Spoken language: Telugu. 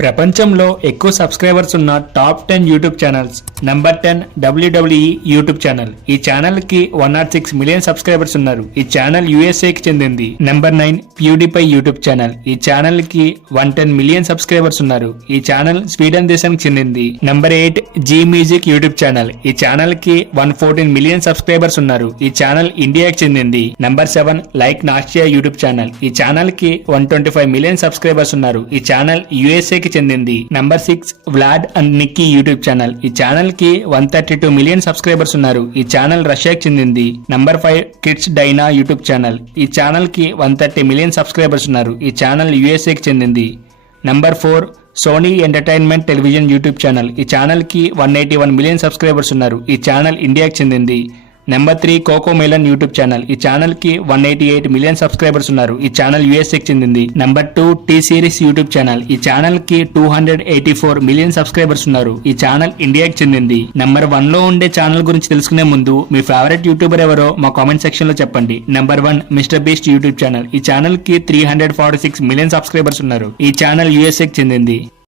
ప్రపంచంలో ఎక్కువ సబ్స్క్రైబర్స్ ఉన్న top 10 YouTube channels. Number 10 WWE YouTube channel. ఈ ఛానల్ కి 106 మిలియన్ సబ్స్క్రైబర్స్ ఉన్నారు. ఈ ఛానల్ USA కి చెందింది. Number 9 PewDiePie YouTube channel. ఈ ఛానల్ కి 110 మిలియన్ సబ్స్క్రైబర్స్ ఉన్నారు. ఈ ఛానల్ స్వీడన్ దేశానికి చెందింది. Number 8 G music YouTube channel. ఈ ఛానల్ కి 114 మిలియన్ సబ్స్క్రైబర్స్ ఉన్నారు. ఈ ఛానల్ ఇండియాకి చెందింది. Number 7 like Nastya YouTube channel. ఈ ఛానల్ కి 125 మిలియన్ సబ్స్క్రైబర్స్ ఉన్నారు. ఈ ఛానల్ USA కి చెందింది. Number 6 Vlad and Niki YouTube channel. ఈ ఛానల్ కి 132 మిలియన్ సబ్స్క్రైబర్స్ ఉన్నారు. ఈ ఛానల్ రష్యాకి చెందింది. Number 5 Kids Diana YouTube channel. ఈ ఛానల్ కి 130 మిలియన్ సబ్స్క్రైబర్స్ ఉన్నారు. ఈ ఛానల్ USA కి చెందింది. Number 4 Sony entertainment television YouTube channel. ఈ ఛానల్ కి 181 మిలియన్ సబ్స్క్రైబర్స్ ఉన్నారు. ఈ ఛానల్ ఇండియాకి చెందింది. Number 3 Cocomelon YouTube channel. ఈ ఛానల్ కి 188 మిలియన్ సబ్స్క్రైబర్స్ ఉన్నారు. ఈ ఛానల్ USA కి చెందింది. Number 2 T Series YouTube channel. ఈ ఛానల్ కి 284 మిలియన్ సబ్స్క్రైబర్స్ ఉన్నారు. ఈ ఛానల్ ఇండియాకి చెందింది. నెంబర్ 1 లో ఉండే ఛానల్ గురించి తెలుసుకునే ముందు మీ ఫేవరెట్ యూట్యూబర్ ఎవరో మా కామెంట్ సెక్షన్ లో చెప్పండి. Number 1 mister beast YouTube channel. ఈ ఛానల్ కి 346 మిలియన్ సబ్స్క్రైబర్స్ ఉన్నారు. ఈ ఛానల్ USA కి చెందింది.